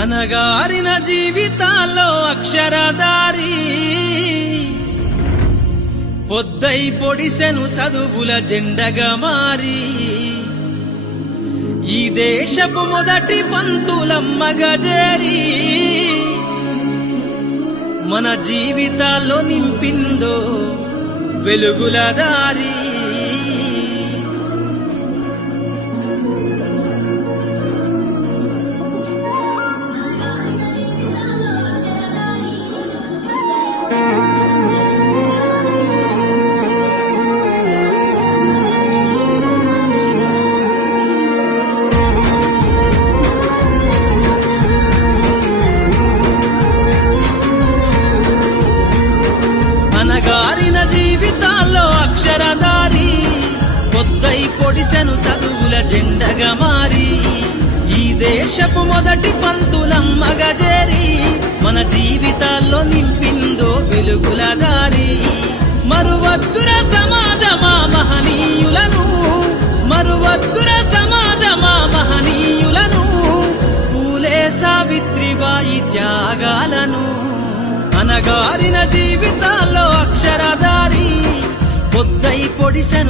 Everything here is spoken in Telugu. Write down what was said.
అనగారిన జీవితాల్లో అక్షరదారి పొద్దై పొడిసెను చదువుల జెండగా మారి ఈ దేశపు మొదటి పంతులమ్మగా చేరి మన జీవితాల్లో నింపిందో వెలుగుల దారి అనగారిన జీవితాల్లో అక్షరదారి పొద్దై పొడిసెను చదువుల జెండగా మారి ఈ దేశపు మొదటి పంతులమ్మగా చేరి మన జీవితాల్లో నింపిందో వెలుగుల దారి మరువద్దుర సమాజమా మహనీయులను మరువద్దుర సమాజమా మహనీయులను పూలే సావిత్రిబాయి త్యాగాలను అనగారిన జీవితాల్లో అక్షరదారి పొద్దై పొడిసెను